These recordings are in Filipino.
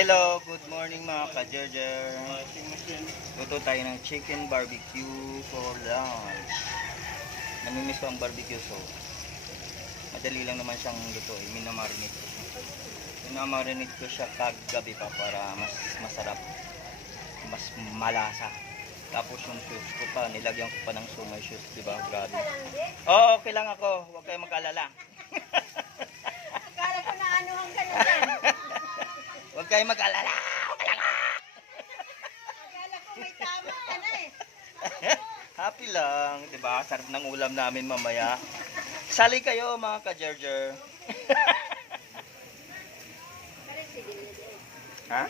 Hello, good morning mga ka-Gerger. Luto tayo ng chicken barbecue for lunch. Namimiss ko ang barbecue, so madali lang naman siyang lutuin. Minamarinate ko siya kagabi pa para mas masarap, mas malasa. Tapos yung sauce ko pa, nilagyan ko pa ng sumay sauce, di ba? Grabe. Oo, okay lang ako. Huwag kayong mag-alala. Akala ko na ano ang ganyan. Huwag kayong mag-alala. Akala ko may tama ka na eh. Happy lang, 'di ba? Sarap ng ulam namin mamaya. Sali kayo mga ka-Gerger. Ha?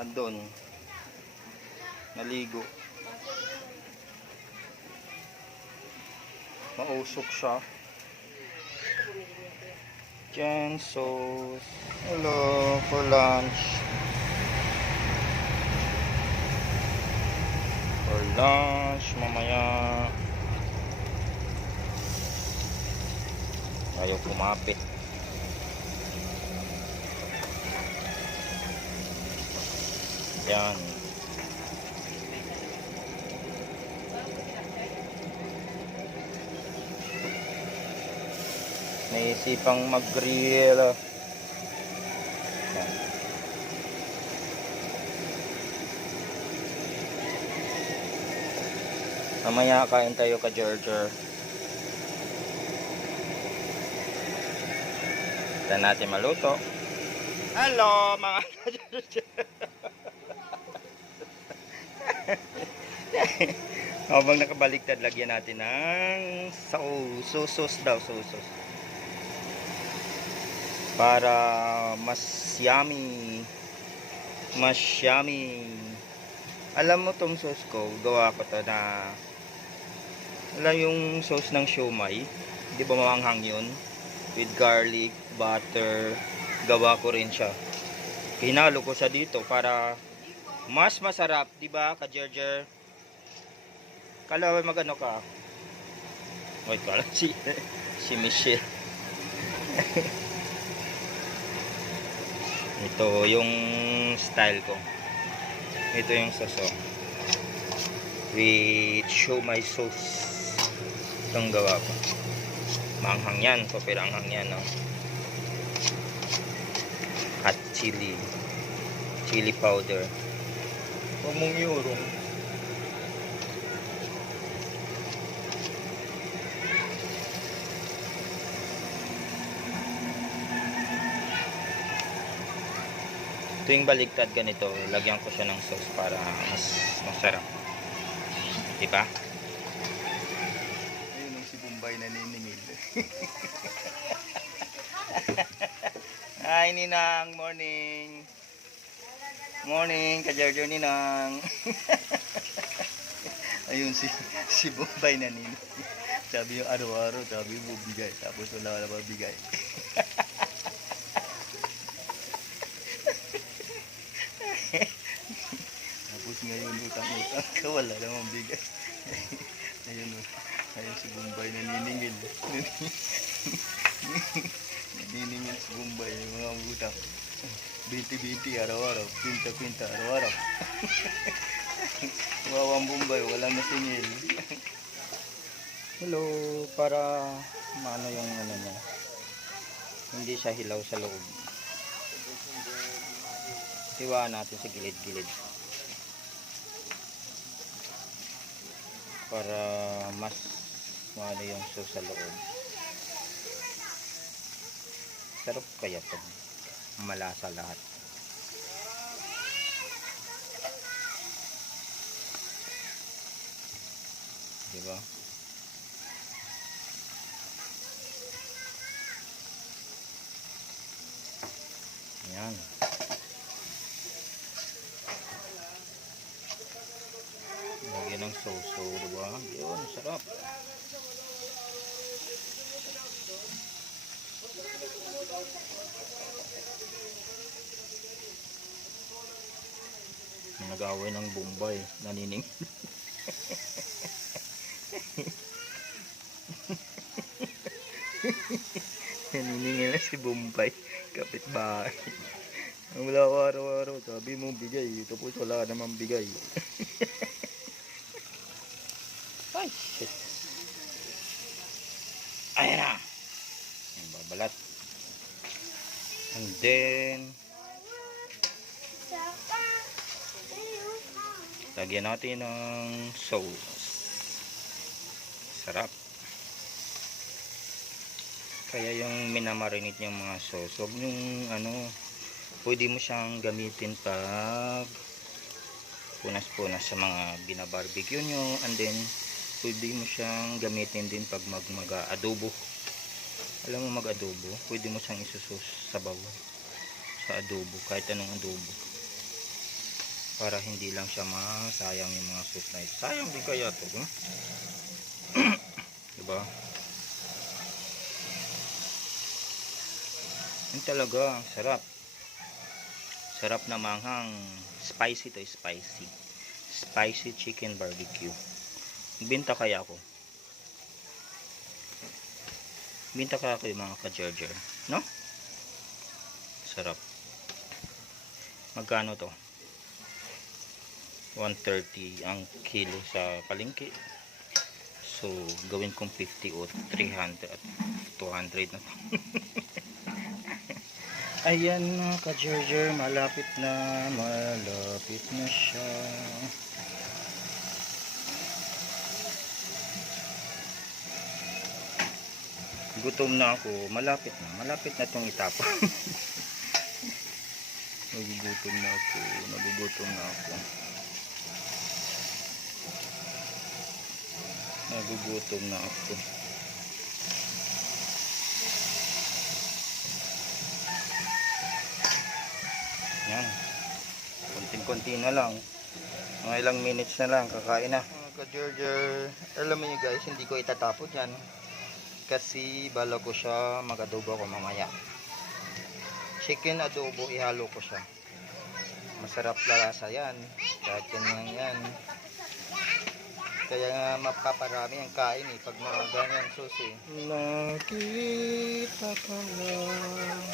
Andun. Naligo. Mausok siya. Chicken sauce. Hello, for lunch. For lunch, mamaya. Ayaw kumapit. Yan. Naisipang mag-grill. Yan. Mamaya kain tayo ka-Gerger. Ito natin maluto. Hello mga ka-Gerger. Habang nakabaliktad, lagyan natin ng sauce daw, sauce. Para mas yummy. Mas yummy. Alam mo tong sauce ko, gawa ko to na wala yung sauce ng siomai. Di ba mamanghang yun? With garlic, butter. Gawa ko rin siya. Hinalo ko siya dito para mas masarap, di ba, ka-Gerger? Kala magano ka? Wait, kala si Michelle. Ito yung style ko. Ito yung sauce. With siomai sauce. Itong gawa ko. Manghang yan. Super anghang yan, no? Hot chili. Chili powder. Huwag mong iurong. Tuwing baliktad ganito, lagyan ko siya ng sauce para mas masarap. Diba? Ayun yung si Bombay na niningil. Hi Ninang, morning. Morning, ka-Gerger Ninang. Ayun si Bombay na niningil. Sabi yung araw-araw, sabi mo bigay, tapos wala bigay. Tapos ngayon utang-utang ka, wala namang bigay. Ayun si Bombay naniningil. Naniningil si Bombay yung mga utang. 20-20 araw-araw, kwinta-kwinta araw-araw. Wawang Bombay, walang nasingil. Hello, para maano yung ano niya. Hindi siya hilaw sa loob. Hiwaan natin sa gilid-gilid para mas maano yung sauce sa loob. Sarap kaya pag malasa lahat. Diba? Ayan. Lagyan ng sauce, diba? Yun, sarap. Nag-away ng Bombay, nanining. Naniningil na si Bombay, kapitbahay. Wala ka araw-araw. Sabi mo bigay. Tapos wala ka naman bigay. Ay, shit. Ayan na. Ang babalat. And then, lagyan natin ng sauce. Sarap. Kaya yung minamarinate yung mga sauce, huwag yung pwede mo siyang gamitin pag punas-punas sa mga binabarbecue nyo, and then pwede mo siyang gamitin din pag mag-adobo. Alam mo mag-adobo, pwede mo siyang isusus sa baw sa adobo, kahit anong adobo, para hindi lang siya masayang yung mga sauce na ito. Sayang din kaya ito, diba? Yung talaga, sarap. Sarap na manghang. Spicy to, spicy. Spicy chicken barbecue. Binta kaya ako. Binta kaya ako yung mga ka-jarger. No? Sarap. Magkano to? 130 ang kilo sa palengke. So, gawin kong 50 o 300 at 200 na to. Ayan mga ka-jarger, malapit na siya. Gutom na ako, malapit na itong itapon. Nagugutom na ako. Yan. Konting-konti na lang. Mga ilang minutes na lang, kakain na. Mga ka-jarger, alam mo nyo guys, hindi ko itatapon yan. Kasi bala ko siya mag-adobo ko mamaya. Chicken adobo, ihalo ko siya. Masarap lalasa yan. Kahit yan. Kaya nga mapaparami ang kain pag mga ganyan susi. Nakita ka lang.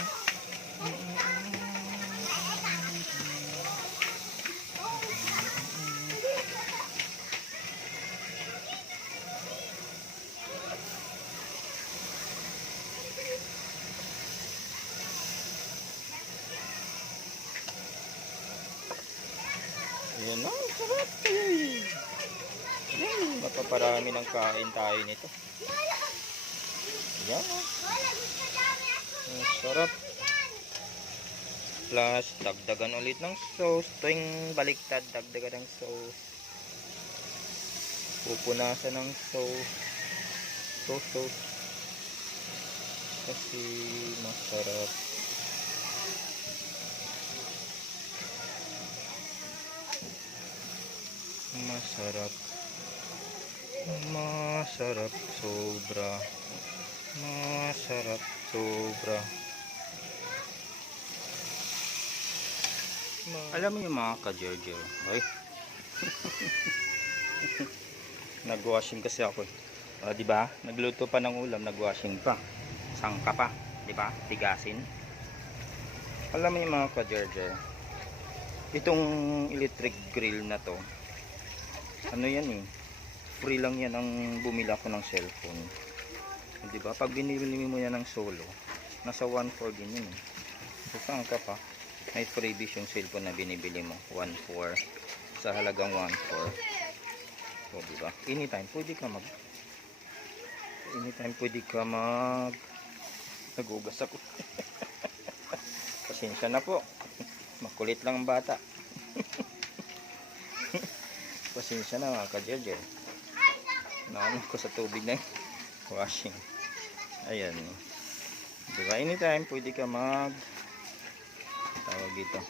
Ayan na, sarap. Ayan, mapaparami ng kain tayo nito. Ayan. Ang sarap. Plus, dagdagan ulit ng sauce. Tuwing baliktad, dagdagan ng sauce. Pupunasan ng sauce. Sauce. Kasi masarap. Masarap sobra. Alam mo yung mga ka-jarger, ay nag-washing kasi ako. Di ba? Nagluto pa ng ulam, nag-washing pa. Sangka pa, di ba? Tigasin. Alam mo yung mga ka-jarger, itong electric grill na to, ano yan free lang yan ang bumili ako ng cellphone. Diba? Pag binili mo yan ng solo, nasa 1.4 din yun. So, saan ka pa? May freebies yung cellphone na binibili mo. 1.4 sa halagang 1.4. So, diba? Anytime pwede ka mag nagugas ako. Pasensya na po. Makulit lang ang bata. Pasensya na mga ka-jarger. Naano ko sa tubig na washing. Ayan. Diba? Anytime pwede ka tawag dito,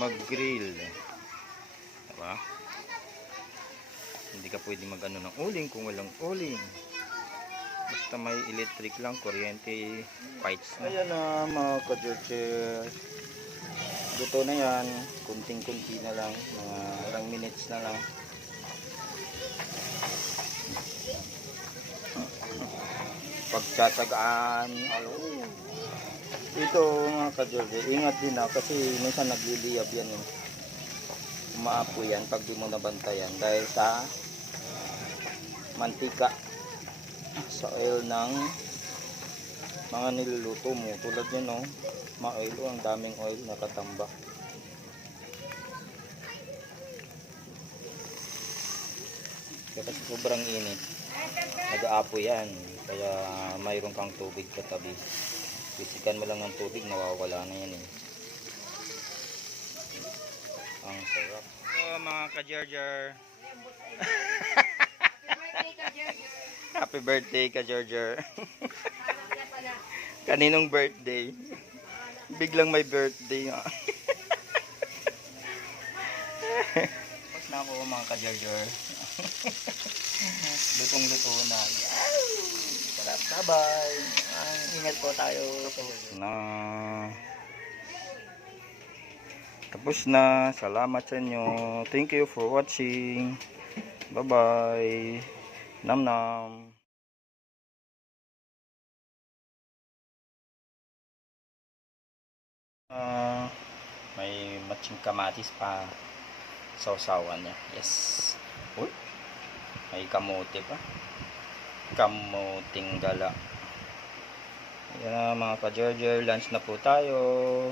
mag-grill. Diba? Hindi ka pwede mag-ano ng uling kung walang uling. Basta may electric lang, kuryente, fights na. Ayan na mga ka-jarger. Luto na yan. Kunting-kunti na lang. Mga ilang minutes na lang. Pagtsatsagaan, Ito mga ka-George, ingat din na kasi minsan nagliliyab yan eh. Umaapoy yan pag di mo nabantayan dahil sa mantika sa oil ng mga niluluto mo. Tulad yun no, ma-oil ang daming oil nakatambak. Kasi sobrang init, nag-aapoy yan. Kaya mayroon kang tubig katabi. Sisikan mo lang ng tubig, nawawala na yan eh. Ang sarap. So mga ka-Georger, happy birthday ka-Georger. Kaninong birthday? Biglang may birthday nga. Tapos na ako mga ka-Georger. Lutong-luto na. Sarap, bye-bye. Ingat po tayo. Tapos na. Salamat sa inyo. Thank you for watching. Bye-bye. Nam-nam. May matching kamatis pa. Sausawan niya. Yes. Uy. May kamote pa. Kamuting gala. Ayan mga ka-Georger. Lunch na po tayo.